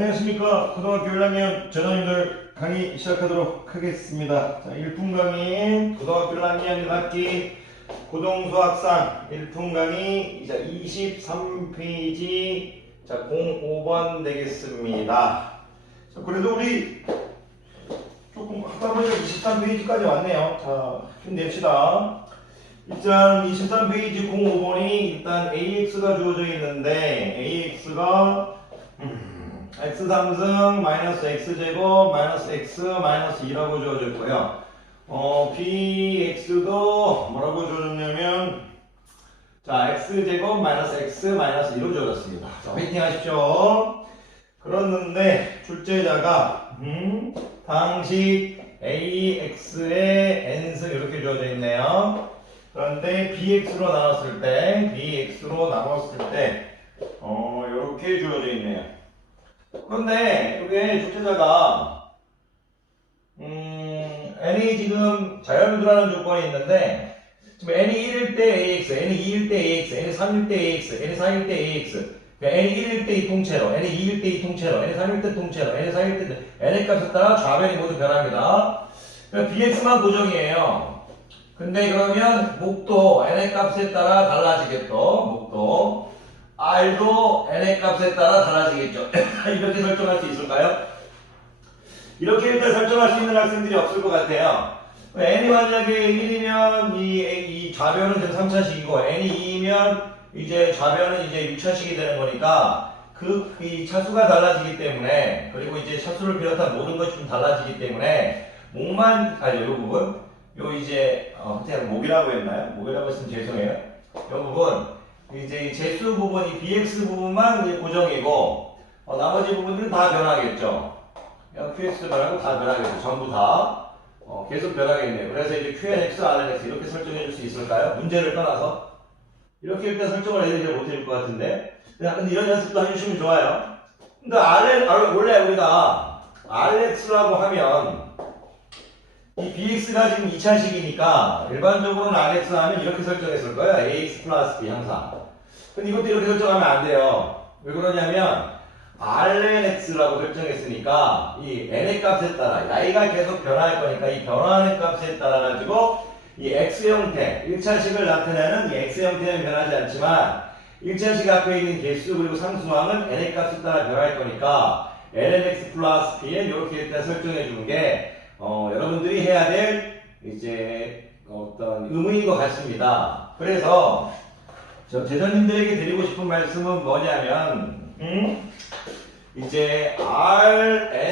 안녕하십니까. 고등학교 1학년 전원님들 강의 시작하도록 하겠습니다. 자, 1품 강의 고등학교 1학년 1학기 고등수학상 1품 강의 이제 23페이지 자 05번 되겠습니다. 자, 그래도 우리 조금 하다 보니까 23페이지까지 왔네요. 자, 힘냅시다. 일단 23페이지 05번이 일단 AX가 주어져 있는데 AX가 x3승 마이너스 x제곱 마이너스 x 마이너스 2라고 주어져 있고요. bx도 뭐라고 주어졌냐면 자 x제곱 마이너스 x 마이너스 2로 주어졌습니다. 자, 화이팅 하십시오. 그렇는데 출제자가 당시 ax의 n승 이렇게 주어져 있네요. 그런데 bx로 나눴을 때 이렇게 주어져 있네요. 그런데 이게 출제자가 n이 지금 자연수라는 조건이 있는데 지금 n이 1일 때 ax, n이 2일 때 ax, n이 3일 때 ax, n이 4일 때 ax n이 1일 때 이 통째로, n이 2일 때 이 통째로, n이 3일 때 통째로, n이 4일 때 n의 값에 따라 좌변이 모두 변합니다. 그러니까 bx만 고정이에요. 근데 그러면 목도 n의 값에 따라 달라지겠죠. 목도 r도 n의 값에 따라 달라지겠죠. 이렇게 설정할 수 있을까요? 이렇게 일단 설정할 수 있는 학생들이 없을 것 같아요. n이 만약에 1이면 이 좌변은 지금 3차식이고 n이 2이면 이제 좌변은 이제 6차식이 되는 거니까 이 차수가 달라지기 때문에 그리고 이제 차수를 비롯한 모든 것이 좀 달라지기 때문에 요 부분 요 이제 그냥 목이라고 했나요? 목이라고 했으면 죄송해요. 요 부분 이제 제수 부분이 bx 부분만 이제 고정이고 나머지 부분들은 다 변하겠죠. qx도 변하고 다 변하겠죠. 전부 다 계속 변하겠네요. 그래서 이제 qnx, rnx 이렇게 설정해 줄 수 있을까요? 문제를 떠나서 이렇게 일단 설정을 애들이 잘 못해줄 것 같은데 근데 이런 연습도 해주시면 좋아요. 근데 원래 우리가 rx라고 하면 이 bx가 지금 2차식이니까 일반적으로는 rx 하면 이렇게 설정했을 거예요. ax 플러스 b 항상. 근데 이것도 이렇게 설정하면 안 돼요. 왜 그러냐면 rnx라고 설정했으니까 이 n의 값에 따라 y가 계속 변할 거니까 이 변화하는 값에 따라 가지고 이 x 형태 1차식을 나타내는 이 x 형태는 변하지 않지만 1차식 앞에 있는 개수 그리고 상수항은 n의 값에 따라 변할 거니까 lnx 플러스 bn 이렇게 일단 설정해 주는 게 여러분들이 해야 될 이제 어떤 의무인 것 같습니다. 그래서 저 제자님들에게 드리고 싶은 말씀은 뭐냐면 이제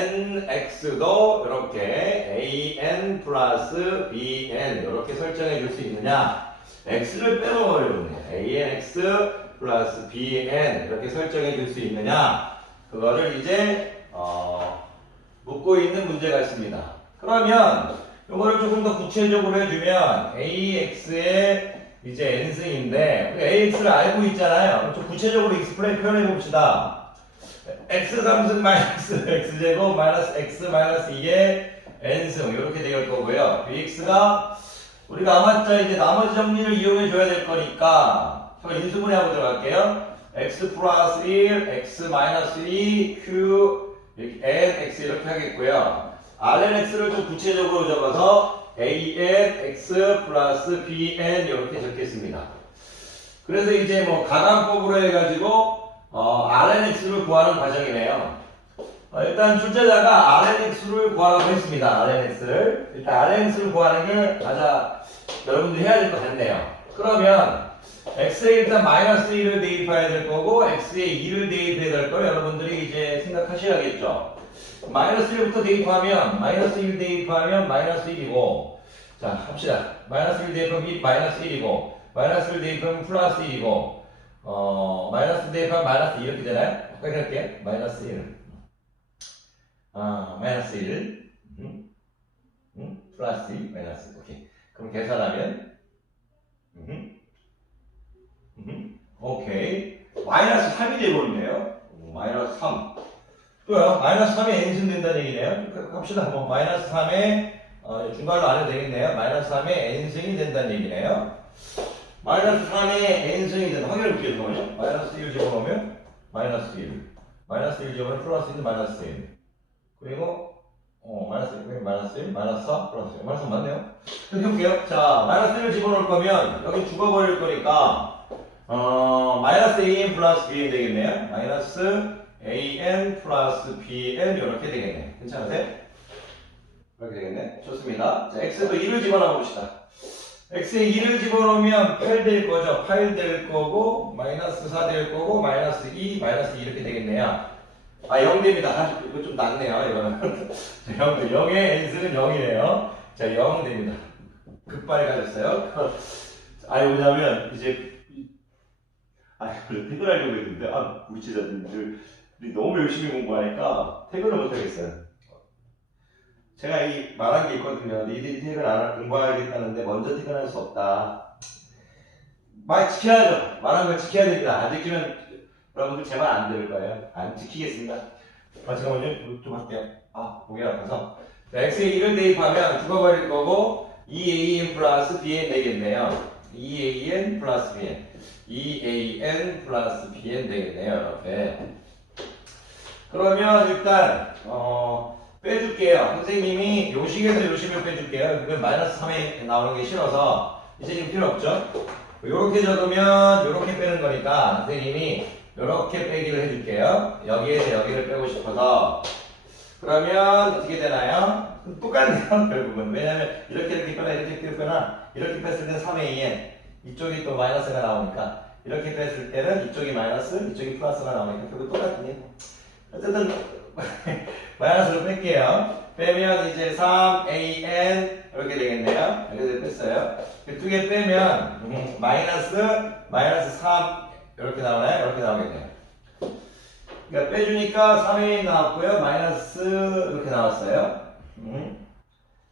rnx도 이렇게 an 플러스 bn 이렇게 설정해 줄 수 있느냐 x를 빼놓으려고 해요. anx 플러스 bn 이렇게 설정해 줄 수 있느냐 그거를 이제 묻고 있는 문제가 있습니다. 그러면 이거를 조금 더 구체적으로 해주면 ax의 이제 n승인데 ax를 알고 있잖아요. 좀 구체적으로 익스플레인 표현해 봅시다. x3승 마이너스 x제곱 마이너스 x 마이너스 2의 n승 이렇게 될 거고요. bx가 우리가 아마자 이제 나머지 정리를 이용해 줘야 될 거니까 한번 인수분해 하고 들어갈게요. x 플러스 1, x 마이너스 2, q 이렇게 n, x 이렇게 하겠고요. rnx를 좀 구체적으로 적어서 ANX 플러스 BN 이렇게 적겠습니다. 그래서 이제 뭐 가강법으로 해가지고 RNX를 구하는 과정이네요. 일단 출제자가 RNX를 구하라고 했습니다. RNX를 일단 RNX를 구하는 게 가장 여러분들이 해야 될 것 같네요. 그러면 X에 일단 마이너스 1을 대입해야 될 거고 X에 2를 대입해야 될 걸 여러분들이 이제 생각하셔야겠죠. 마이너스 1부터 대입하면 마이너스 1 대입하면 마이너스 1이고 자 합시다. 마이너스 1 대입하면 마이너스 1이고 마이너스 1 대입하면 플러스 1이고 마이너스 대입하면 마이너스 2 이렇게 되나요? 아까 할게요. 마이너스 1 마이너스 1 플러스 2 마이너스 오케이. 그럼 계산하면 오케이 마이너스 3이 되버리네요. 마이너스 3 또요. 마이너스 3에 n승 된다는 얘기네요. 갑시다. 한번 마이너스 3에 중괄로 안 해도 되겠네요. 마이너스 3에 n승이 된다는 얘기네요. 마이너스 3에 n승이 된다. 확인해 볼게요. 마이너스 1 집어넣으면 마이너스 1 마이너스 1 집어넣으면 플러스 1, 마이너스 1. 그리고 마이너스 1, 마이너스 1, 마이너스 4, 플러스 1. 마이너스 4 맞네요? 그럼 해볼게요. 자, 마이너스 1을 집어넣을 거면 여기 죽어버릴 거니까 마이너스 an 플러스 bn 되겠네요. 마이너스 an 플러스 bn 이렇게 되겠네. 괜찮으세요? 이렇게 되겠네. 좋습니다. 자, x도 2를 집어넣어 봅시다. x에 2를 집어넣으면 8 될 거죠. 8 될 거고 마이너스 4 될 거고 마이너스 2, 마이너스 2 이렇게 되겠네요. 0 됩니다. 이거 좀 낫네요. 이거는. 자, 0의 n승은 0이네요. 자, 0 됩니다. 급발가졌어요. 뭐냐면 이제 퇴근하려고 했는데 우리 제자들이 너무 열심히 공부하니까 퇴근을 못하겠어요. 제가 이 말한 게 있거든요. 니들이 퇴근 공부해야겠다는데 먼저 퇴근할 수 없다. 말 지켜야죠. 말한 걸 지켜야 됩니다. 안 지키면 여러분들 제 말 안 들을 거예요. 안 지키겠습니다. 잠깐만요. 좀 할게요. 목이 아파서. 자, x에 1을 대입하면 죽어버릴 거고 2an 플러스 bn 되겠네요. 2an 플러스 bn 2an 플러스 bn 되겠네요. 이렇게. 그러면 일단 빼줄게요. 선생님이 요식에서 요식을 빼줄게요. 그건 마이너스 3에 나오는 게 싫어서 이제 이거 필요 없죠? 요렇게 적으면 요렇게 빼는 거니까 선생님이 요렇게 빼기를 해줄게요. 여기에서 여기를 빼고 싶어서. 그러면 어떻게 되나요? 똑같네요. 결국은. 왜냐면 이렇게 빼거나 이렇게 빼거나 이렇게 뺐을 때는 3an 이쪽이 또 마이너스가 나오니까 이렇게 뺐을 때는 이쪽이 마이너스 이쪽이 플러스가 나오니까 결국 똑같네요. 어쨌든 마이너스로 뺄게요. 빼면 이제 3an 이렇게 되겠네요. 여기서 뺐어요. 두 개 빼면 마이너스 3 이렇게 나오나요? 이렇게 나오겠네요. 그러니까 빼주니까 3a 나왔고요. 마이너스 이렇게 나왔어요.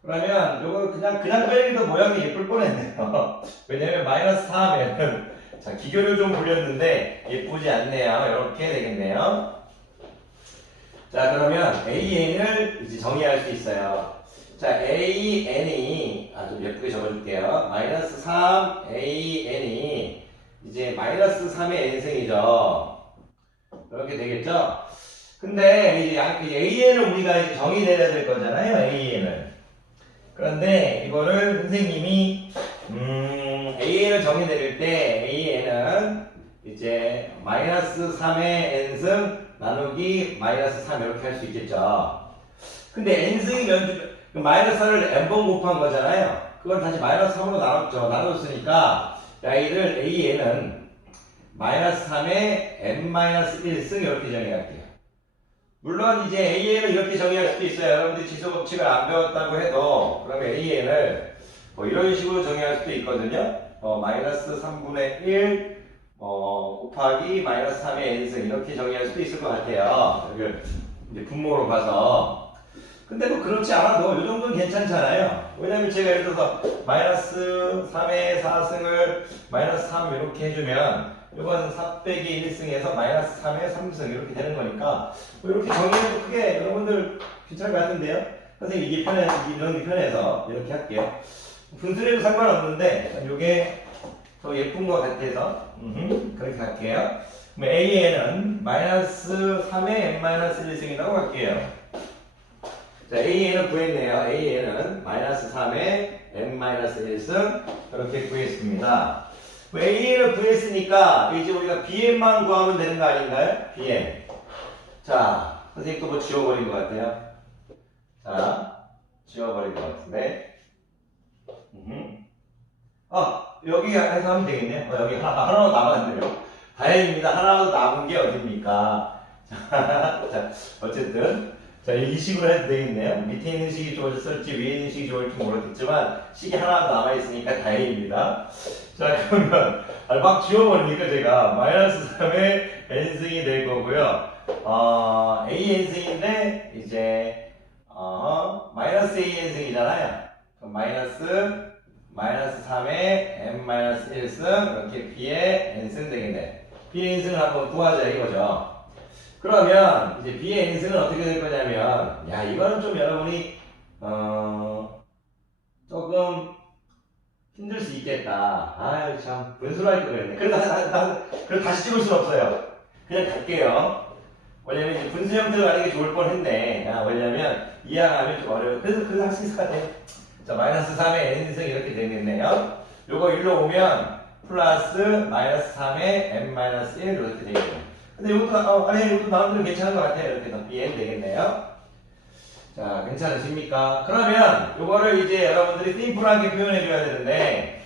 그러면 요거 그냥 빼기도 모양이 예쁠 뻔했네요. 왜냐면 마이너스 3에는 자 기교를 좀 부렸는데 예쁘지 않네요. 이렇게 되겠네요. 자 그러면 an을 이제 정의할 수 있어요. 자 an이 좀 예쁘게 적어줄게요. 마이너스 3 an이 이제 마이너스 3의 n승이죠. 이렇게 되겠죠? 근데 이제 an을 우리가 이제 정의내야 될 거잖아요. an을. 그런데 이거를 선생님이 an을 정의 내릴 때 an은 이제 마이너스 3의 n승 나누기 마이너스 3 이렇게 할 수 있겠죠. 근데 n승이 마이너스 4를 n번 곱한 거잖아요. 그걸 다시 마이너스 3으로 나눴죠. 나눴으니까 이를 an은 마이너스 3의 n-1승 이렇게 정의할게요. 물론 이제 an을 이렇게 정의할 수도 있어요. 여러분들이 지수법칙을 안 배웠다고 해도 그러면 an을 이런 식으로 정의할 수도 있거든요. 마이너스 3분의 1 곱하기 마이너스 3의 n승 이렇게 정의할 수도 있을 것 같아요. 여기 이제 분모로 봐서. 근데 뭐 그렇지 않아도 이 정도는 괜찮잖아요. 왜냐면 제가 예를 들어서 마이너스 3의 4승을 마이너스 3 이렇게 해주면 이건 4 빼기 1승에서 마이너스 3의 3승 이렇게 되는 거니까 뭐 이렇게 정의해도 크게 여러분들 괜찮을 것 같은데요. 선생님 이런 게 편해서 이렇게 할게요. 분수에도 상관없는데 이게 더 예쁜 것 같아서 그렇게 할게요. 그럼 an은 마이너스 3의 n-1승이라고 할게요. 자, an을 구했네요. an은 마이너스 3의 n-1승 이렇게 구했습니다. an을 구했으니까 이제 우리가 bn만 구하면 되는 거 아닌가요? bn. 자, 선생님 또 뭐 지워버린 것 같아요. 자, 지워버린 것 같은데. 여기 해서 하면 되겠네요. 여기 하나도 남았네요. 다행입니다. 하나도 남은 게 어딥니까? 자, 어쨌든. 자, 이 식으로 해도 되겠네요. 밑에 있는 식이 좋아졌을지 위에 있는 식이 좋을지 모르겠지만 식이 하나 남아있으니까 다행입니다. 자, 그러면 막 지워버리니까 제가 마이너스 3의 n승이 될 거고요. an승인데 이제 마이너스 an승이잖아요. 마이너스 3의 n-1승 이렇게 b의 n승 되겠네. b의 n승을 한번 구하자 이거죠. 그러면 이제 b의 n승은 어떻게 될 거냐면 이거는 좀 여러분이 조금 힘들 수 있겠다. 아유 참 분수로 할 걸 그랬네. 그래도 다시 찍을 수는 없어요. 그냥 갈게요. 왜냐면 이제 분수 형태로 가는 게 좋을 뻔했네. 왜냐면 이해하면 좀 어려워. 그래서 할 수 있을 것 같아요. 자, 마이너스 3의 n승 이렇게 되겠네요. 요거 1로 오면 플러스 마이너스 3의 n-1 이렇게 되겠네요. 근데 이것도 아니 이것도 나름대로 괜찮은 것 같아요. 이렇게 해서 bn 되겠네요. 자, 괜찮으십니까? 그러면 요거를 이제 여러분들이 심플하게 표현해 줘야 되는데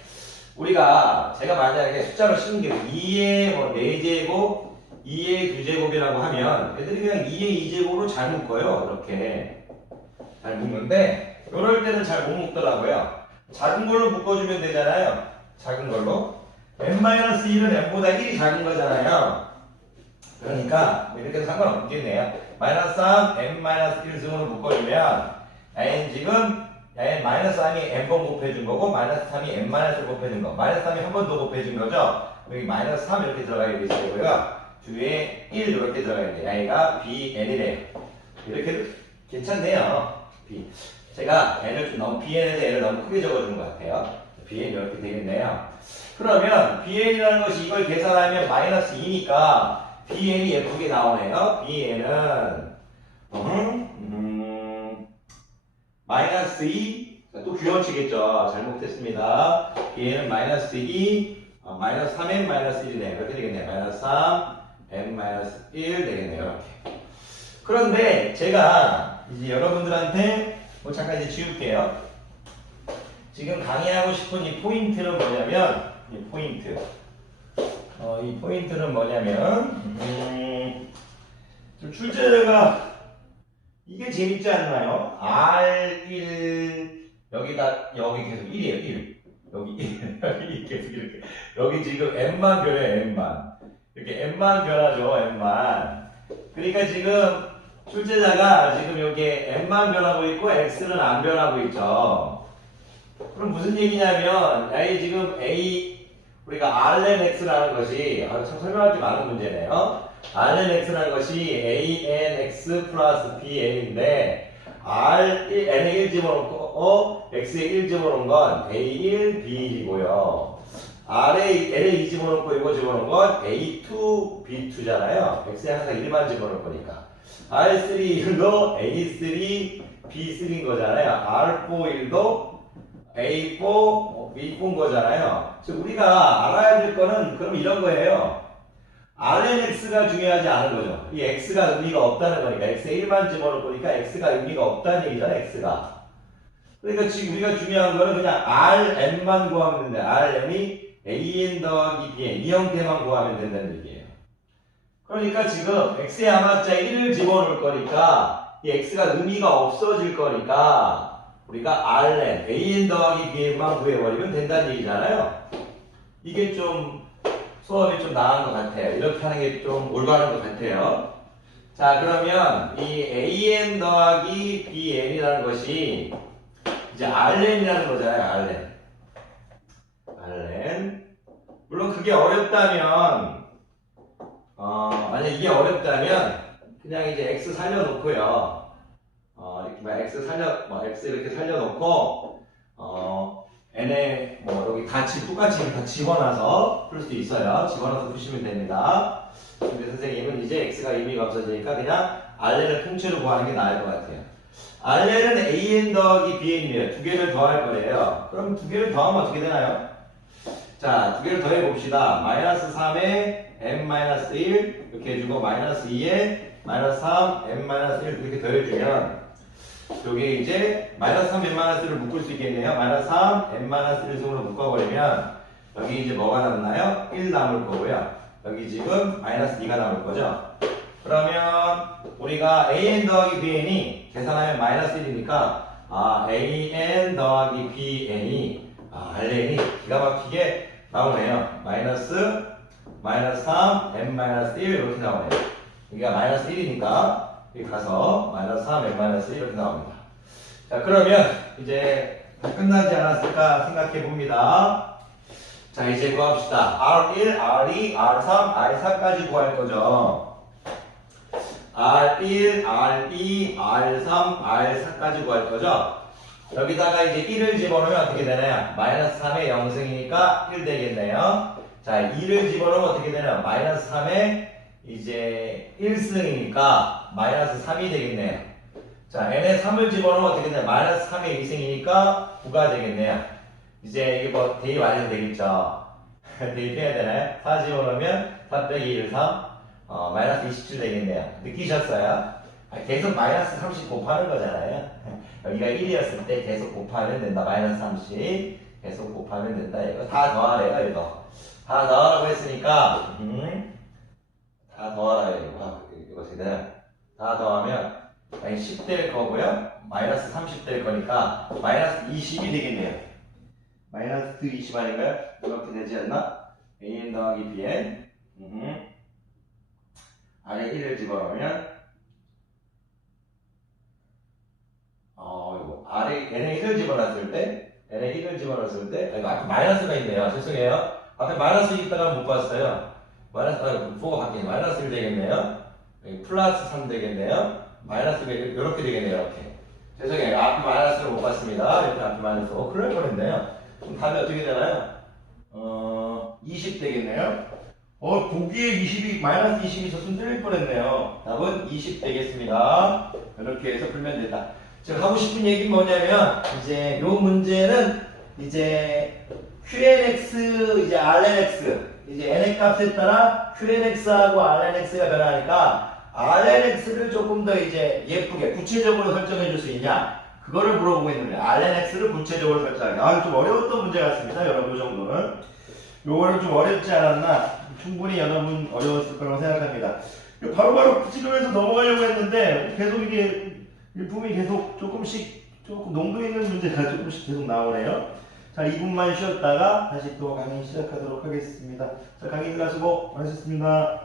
우리가 제가 만약에 숫자로 씌운 게 2의 뭐 4제곱 2의 9제곱이라고 하면 애들이 그냥 2의 2제곱으로 잘 묶어요. 이렇게 잘 묶는데 이럴 때는 잘 못 묶더라고요. 작은 걸로 묶어주면 되잖아요. 작은 걸로 n-1은 n보다 1이 작은 거잖아요. 그러니까 이렇게 해도 상관없겠네요. 마이너스 3, n-1 승으로 묶어주면 n 지금 n-3이 n번 곱해준 거고 마이너스 3이 n-를 곱해준 거 마이너스 3이 한 번 더 곱해준 거죠. 여기 마이너스 3 이렇게 들어가야 되시고요. 뒤에 1 이렇게 들어가야 돼요. A가 bn이래요. 이렇게 괜찮네요. b. 제가 n을 좀 너무 bn에서 n을 너무 크게 적어준 것 같아요. bn 이렇게 되겠네요. 그러면 bn이라는 것이 이걸 계산하면 마이너스 2니까 bn이 예쁘게 나오네요. bn은 마이너스 2, 또 규현치겠죠. 잘못됐습니다. bn은 마이너스 2, 마이너스 3n 마이너스 1이네요. 이렇게 되겠네요. 마이너스 3, n 마이너스 1 되겠네요. 이렇게. 그런데 제가 이제 여러분들한테 뭐 잠깐 이제 지울게요. 지금 강의하고 싶은 이 포인트는 뭐냐면 이 포인트. 이 포인트는 뭐냐면 좀 출제자가 이게 재밌지 않나요? R1 여기다 여기 계속 1이에요. 1 여기 1 여기 계속 이렇게 여기 지금 n만 변해요. n만 이렇게 n만 변하죠. n만 그러니까 지금 출제자가 지금 여기 n만 변하고 있고 x는 안 변하고 있죠. 그럼 무슨 얘기냐면 지금 우리가 Rn x라는 것이 참 설명할 게 많은 문제네요. Rn x라는 것이 ANX 플러스 BN인데 n에 1 집어넣고 x에 1 집어넣은 건 A1, B1이고요. n에 2 집어넣고 이거 집어넣은 건 A2, B2잖아요. x에 항상 1만 집어넣을 거니까. R3 1도 A3, B3인 거잖아요. R4 1도 A4, B4인 거잖아요. 그래서 우리가 알아야 될 거는 그럼 이런 거예요. Rnx가 중요하지 않은 거죠. 이 x가 의미가 없다는 거니까 x에 1만 집어넣을 거니까 x가 의미가 없다는 얘기잖아요. x가. 그러니까 지금 우리가 중요한 거는 그냥 Rn만 구하면 된다. Rn이 an 더하기 bn 이 형태만 구하면 된다는 얘기예요. 그러니까 지금 x에 아마자 1을 집어넣을 거니까 이 x가 의미가 없어질 거니까 우리가 Rn, an 더하기 bn만 구해버리면 된다는 얘기잖아요. 이게 좀 수업이 좀 나은 것 같아요. 이렇게 하는 게 좀 올바른 것 같아요. 자, 그러면 이 an 더하기 bn이라는 것이 이제 Rn이라는 거잖아요. Rn. 물론 그게 어렵다면 만약 이게 어렵다면 그냥 이제 x 살려놓고요. 이렇게 x 이렇게 살려놓고 n에 여기 똑같이 다 집어넣어서 풀 수 있어요. 집어넣어서 푸시면 됩니다. 근데 선생님은 이제 x가 의미가 없어지니까 그냥 Rn을 통째로 구하는 게 나을 것 같아요. Rn은 an 더하기 bn이에요. 두 개를 더할 거예요. 그럼 두 개를 더하면 어떻게 되나요? 자, 두 개를 더해 봅시다. 마이너스 3에 n-1 이렇게 해주고 마이너스 2에 마이너스 3 n-1 이렇게 더해주면 여기 이제 마이너스 3 n-1을 묶을 수 있겠네요. 마이너스 3 n-1 승으로 묶어버리면 여기 이제 뭐가 남나요? 1 남을 거고요. 여기 지금 마이너스 2가 남을 거죠. 그러면 우리가 an 더하기 bn이 계산하면 마이너스 1이니까 an 더하기 bn이 Rn이 기가 막히게 나오네요. 마이너스 3 n-1 이렇게 나오네요. 여기가 마이너스 1이니까 여기 가서 마이너스 3 n-1 이렇게 나옵니다. 자, 그러면 이제 끝나지 않았을까 생각해 봅니다. 자, 이제 구합시다. R1, R2, R3, R4까지 구할 거죠. R1, R2, R3, R4까지 구할 거죠. 여기다가 이제 1을 집어넣으면 어떻게 되나요? 마이너스 3의 0승이니까 1 되겠네요. 자, 2를 집어넣으면 어떻게 되나요? 마이너스 3의 이제 1승이니까 마이너스 3이 되겠네요. 자, n에 3을 집어넣으면 어떻게 되냐? 마이너스 3의 2승이니까 9가 되겠네요. 이제 이게 뭐 대입 안 해도 되겠죠? 대입해야 되나요? 4 집어넣으면 4 빼기 1, 3 마이너스 27 되겠네요. 느끼셨어요? 계속 마이너스 30 곱하는 거잖아요. 여기가 1이었을 때 계속 곱하면 된다. 마이너스 30 계속 곱하면 된다. 이거 다 더하래요. 이거 다 더하라고 했으니까 다 더하라. 이거 어떻게 되나? 다 더하면 10 될 거고요. 마이너스 30 될 거니까 마이너스 20이 되겠네요. 마이너스 20 아닌가요? 이렇게 되지 않나? an 더하기 bn 안에 1을 집어넣으면 이거 아래 n에 1을 집어넣었을 때 이거 앞에 마이너스가 있네요. 죄송해요. 앞에 마이너스 있다가 못 봤어요. 마이너스 부호가 바뀌네. 마이너스 1 되겠네요. 플러스 3 되겠네요. 마이너스가 이렇게 되겠네요. 이렇게. 죄송해요. 앞에 마이너스를 못 봤습니다. 이렇게 앞에 마이너스. 큰일 날 뻔했네요. 그럼 답이 어떻게 되나요? 20 되겠네요. 보기에 20이 마이너스 20이 있었으면 틀릴 뻔했네요. 답은 20 되겠습니다. 이렇게 해서 풀면 된다. 제가 하고 싶은 얘기는 뭐냐면 이제 요 문제는 이제 QNX 이제 RNX 이제 n의 값에 따라 QNX하고 RNX가 변하니까 RNX를 조금 더 이제 예쁘게 구체적으로 설정해 줄 수 있냐 그거를 물어보고 있는 거예요. RNX를 구체적으로 설정하기. 좀 어려웠던 문제 같습니다. 여러분 이 정도는 요거는 좀 어렵지 않았나 충분히 여러분 어려웠을 거라고 생각합니다. 바로바로 치료해서 넘어가려고 했는데 계속 이게 일품이 계속 조금 농도 있는 문제가 조금씩 계속 나오네요. 자, 2분만 쉬었다가 다시 또 강의 시작하도록 하겠습니다. 자, 강의 수고 많으셨습니다.